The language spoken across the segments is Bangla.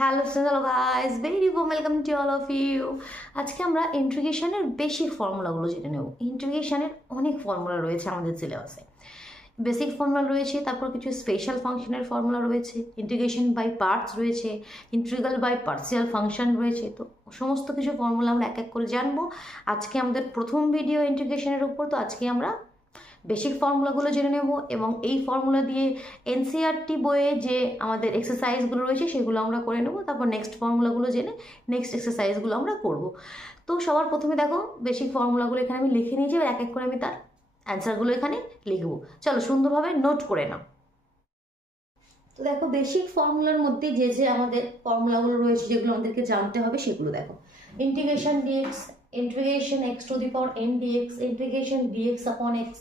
Hello guys, very welcome to all of you. আজকে আমরা ইন্টিগ্রেশনের বেসিক ফর্মুলাগুলো জেনে নেব। ইন্টিগ্রেশনের অনেক ফর্মুলা রয়েছে আমাদের সিলেবাসে। বেসিক ফর্মুলা রয়েছে, তারপর কিছু স্পেশাল ফাংশনের ফর্মুলা রয়েছে, ইন্টিগ্রেশন বাই পার্টস রয়েছে, ইন্টিগ্রাল বাই পার্সিয়াল ফাংশন রয়েছে। তো সমস্ত কিছু ফর্মুলা আমরা এক এক করে জানবো। আজকে আমাদের প্রথম ভিডিও ইন্টিগ্রেশনের উপর, তো আজকে আমরা বেসিক ফর্মুলাগুলো জেনে নেব এবং এই ফর্মুলা দিয়ে এনসিইআরটি বইয়ে যে আমাদের এক্সারসাইজগুলো রয়েছে সেগুলো আমরা করে নেব। তারপর নেক্সট ফর্মুলাগুলো জেনে নেক্সট এক্সারসাইজগুলো আমরা করব। তো সবার প্রথমে দেখো বেসিক ফর্মুলাগুলো এখানে আমি লিখে নিয়েছি, এবার এক এক করে আমি তার অ্যান্সারগুলো এখানে লিখবো। চলো সুন্দরভাবে নোট করে নাও। তো দেখো বেসিক ফর্মুলার মধ্যে যে যে আমাদের ফর্মুলাগুলো রয়েছে যেগুলো আমাদেরকে জানতে হবে সেগুলো দেখো। Integration dx, integration x to the power n dx, integration dx upon x,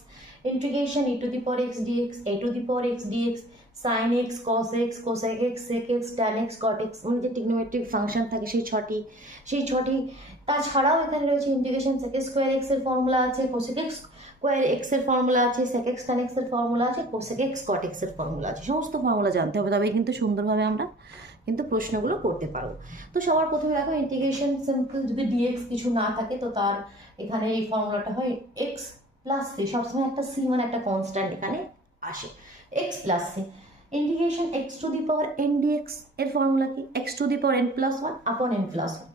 integration e to the power x dx, a to the power x dx, sin x, cos x, cosec x, sec x, tan x, cot x, মানে যে ট্রিগনোমেট্রিক ফাংশন থাকে সেই ছটি। তাছাড়াও এখানে রয়েছে ইন্টিগ্রেশন sec স্কোয়ার x এর ফর্মুলা আছে, cosec x স্কোয়ার x এর ফর্মুলা আছে, sec x tan x এর ফর্মুলা আছে, cosec x cot x এর ফর্মুলা আছে। সমস্ত ফর্মুলা জানতে হবে, তবে কিন্তু সুন্দরভাবে আমরা কিন্তু প্রশ্নগুলো করতে পারবো। তো সবার প্রথমে দেখো ইন্টিগ্রেশন সিম্পল যদি dx কিছু না থাকে তো তার এখানে এই ফর্মুলাটা হয় x প্লাস সি। সবসময় একটা সি মানে একটা কনস্ট্যান্ট এখানে আসে, x plus c. Integration x to the power n dx এর ফর্মুলা কি? X to the power n plus one upon n plus one,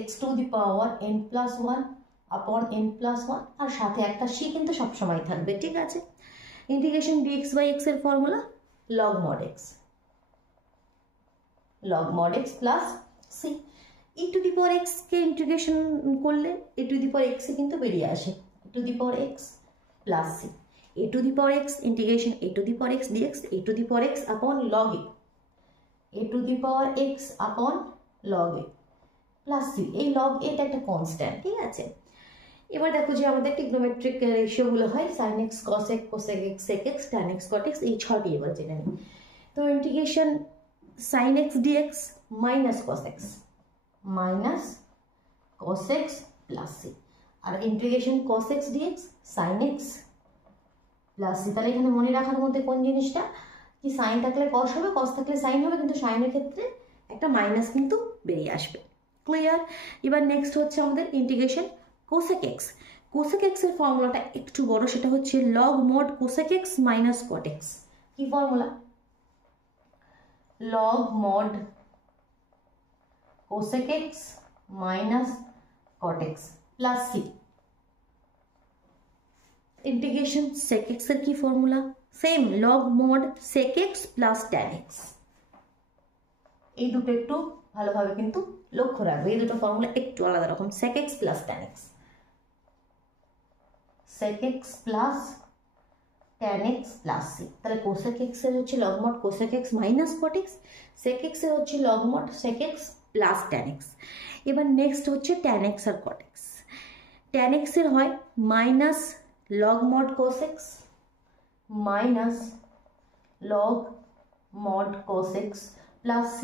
x to the power n plus one upon n plus one, আর সাথে একটা সি কিন্তু সবসময় থাকবে, ঠিক আছে। ইন্টিগ্রেশন ডিএক্স বাই এক্স এর formula log mod x, log mod x plus c. E to the power x কে ইন্টিগ্রেশন করলে এ টু দি পাওয়ার এক্স এ কিন্তু বেরিয়ে আসে to the power x plus c, a to the power x integration a to the power x dx, a to the power x upon log a to the power x upon log a plus c। এই log a টা একটা কনস্ট্যান্ট, ঠিক আছে। এবার দেখো যে আমাদের ট্রিগনোমেট্রিক রেশিও গুলো হয় sin x cos x cosec x sec x tan x cot x, এই ছটি এবার জেনে নিই। তো integration sin x dx minus cos x plus c, আর integration cos x dx sin x plus c. তাহলে এখানে মনে রাখার মধ্যে কোন জিনিসটা কি, সাইন থাকলে কস হবে, কস থাকলে সাইন হবে, কিন্তু সাইনের ক্ষেত্রে একটা মাইনাস কিন্তু বেরিয়ে আসবে। ক্লিয়ার? এবার নেক্সট হচ্ছে আমাদের integration cosec x. Cosec x এর ফর্মুলাটা একটু বড়, সেটা হচ্ছে log mod cosec x minus cot x. কি formula? Log mod cosec x minus cot x plus c. Integration sec x এর কি formula? Same log mod sec x plus tan x। এই দুটো একটু ভালোভাবে কিন্তু লক্ষ্য রাখবে, এই দুটো ফর্মুলা একটু আলাদা রকম। sec x plus tan x, sec x plus tan x plus c। তাহলে cosec x এর হচ্ছে log mod cosec x minus cot x, sec x এর হচ্ছে log mod sec x plus tan x। এবার নেক্সট হচ্ছে tan x আর cot x। tan x এর হয় minus log mod cos x minus log mod cos x plus c।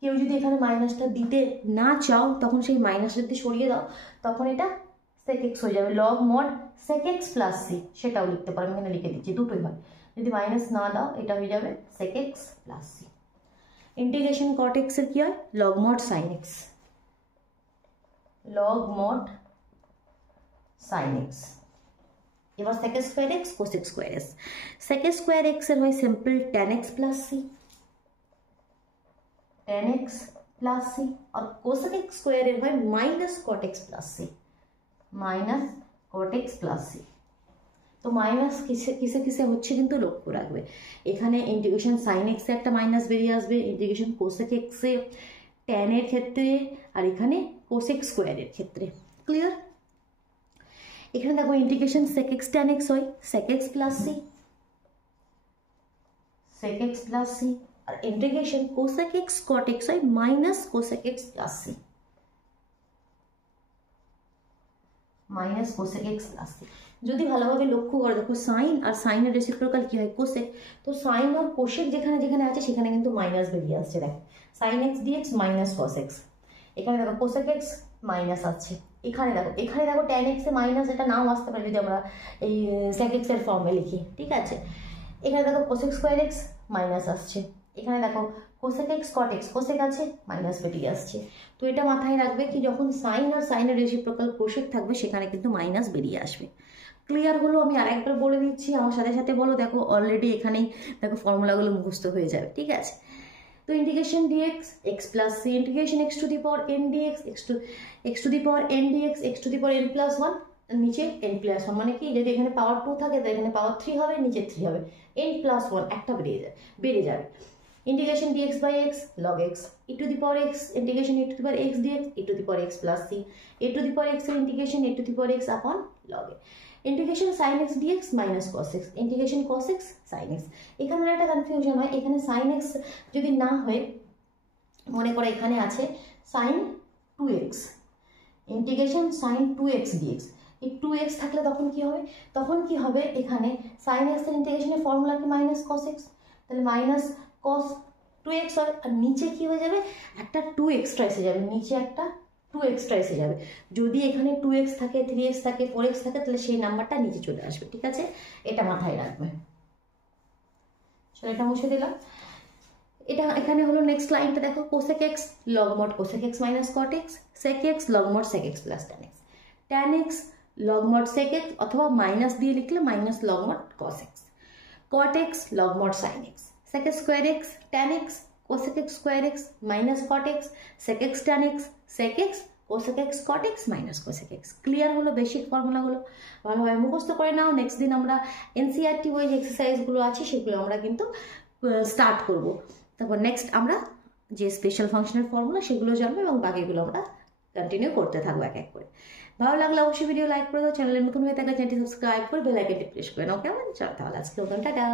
কেউ যদি এখানে মাইনাসটা দিতে না চাও তখন সেই মাইনাসটা যদি সরিয়ে দাও তখন এটা sec x হয়ে যাবে, log mod sec x plus c। সেটাও লিখতে পারো, আমি এখানে লিখে দিচ্ছি, দুটোই হয়। যদি মাইনাস না দাও এটা হয়ে যাবে sec x plus c। Integration cot x এর কি হয়? log mod sin x, log mod sin x। এবার sec square x cosec square s। sec square x এর হয় simple tan x plus c, tan x plus c। আর cosec x স্কোয়ার এর হয় minus cot x plus c, minus cot x plus c। তো মাইনাস কিসে কিসে হচ্ছে কিন্তু লক্ষ্য রাখবে। এখানে ইন্টিগ্রেশন sin x এ একটা মাইনাস বেরিয়ে আসবে, ইন্টিগ্রেশন cosec x এ tan এর ক্ষেত্রে, আর এখানে cosec স্কোয়ার এর ক্ষেত্রে। ক্লিয়ার? এখানে দেখো integration sec x tan x হয় sec x plus c, sec x plus c। আর integration cosec x cot x হয় minus cosec x plus c, minus cosec x plus c। যদি ভালোভাবে লক্ষ্য করে দেখো সাইন আর সাইনের রেসিপ্রোকাল কি হয়? কোসেক। তো সাইন আর কোসেক যেখানে যেখানে আছে সেখানে কিন্তু মাইনাস বেরিয়ে আসছে। দেখো sin x dx minus cos x, এখানে দেখো cosec x মাইনাস আছে, এখানে দেখো tan x এ মাইনাস, এটা নাও আসতে পারে যদি আমরা এই sec x এর ফর্মে লিখি, ঠিক আছে। এখানে দেখো cosec স্কোয়ার x মাইনাস আসছে, এখানে দেখো cosec x cot x, cosec আছে মাইনাস বেরিয়ে আসছে। তো এটা মাথায় রাখবে কি যখন সাইন আর সাইনের রেসিপ্রোকাল কোসেক থাকবে সেখানে কিন্তু মাইনাস বেরিয়ে আসবে। ক্লিয়ার হলো? আমি আরেকবার বলে দিচ্ছি, আমার সাথে সাথে বলো, দেখো অলরেডি এখানেই দেখো ফর্মুলাগুলো মুখস্থ হয়ে যাবে, ঠিক আছে? তো integration dx x plus c, integration x to the power n dx x to the power n dx x to the power n plus one, নিচে এন প্লাস ওয়ান, মানে কি যদি এখানে পাওয়ার 2 থাকে তাহলে এখানে পাওয়ার 3 হবে, নিচে 3 হবে, এন প্লাস ওয়ান একটা বেড়ে যাবে। Integration dx by x log x e to the power x, integration e to the power x dx e to the power x plus c, a to the power x এর integration a to the power x upon log a. Integration sine x dx minus cos x, integration cos x sine x. এখানে একটা কনফিউশন হয়, এখানে সাইন এক্স যদি না হয়, মনে করো এখানে আছে sign 2x, integration sign 2x dx, এই 2x থাকলে তখন কি হবে এখানে সাইন এক্স এর ইন্টিগ্রেশনের ফর্মুলা কি মাইনাস কস এক্স, তাহলে মাইনাস কস 2x হয়, আর নিচে কি হয়ে যাবে একটা 2 এক্সট্রা এসে যাবে, নিচে একটা 2 এক্সট্রা এসে যাবে। যদি এখানে 2x থাকে 3x থাকে 4x থাকে তাহলে সেই নাম্বারটা নিচে চলে আসবে, ঠিক আছে? এটা মাথায় রাখবে। চলো এটা মুছে দিলাম। এটা এখানে হলো নেক্সট লাইনটা দেখো, cosec x log mod cosec x minus cot x, sec x log mod sec x plus tan x, tan x log mod sec x, অথবা মাইনাস দিয়ে লিখলে minus log mod cos x, cot x log mod sine x, sec square x tan x, cosec x square x minus cot x, sec x tan x, sec x cosec x cot x minus cosec x. Clear হলো? বেসিক ফর্মুলাগুলো ভালোভাবে মুখস্থ করে নাও। নেক্সট দিন আমরা এনসিইআরটি ওই যে এক্সারসাইজগুলো আছে সেগুলো আমরা কিন্তু স্টার্ট করব। তারপর নেক্সট আমরা যে স্পেশাল ফাংশনের ফর্মুলা সেগুলো জানবো এবং বাকিগুলো আমরা কন্টিনিউ করতে থাকবো এক এক করে। ভালো লাগলে অবশ্যই ভিডিও লাইক করে দাও, চ্যানেলে নতুন হয়ে থাকলে চ্যানেলটি সাবস্ক্রাইব করে বেল আইকনটি প্রেস করে নাও, কেমন? চলো তাহলে আজকে টাটা।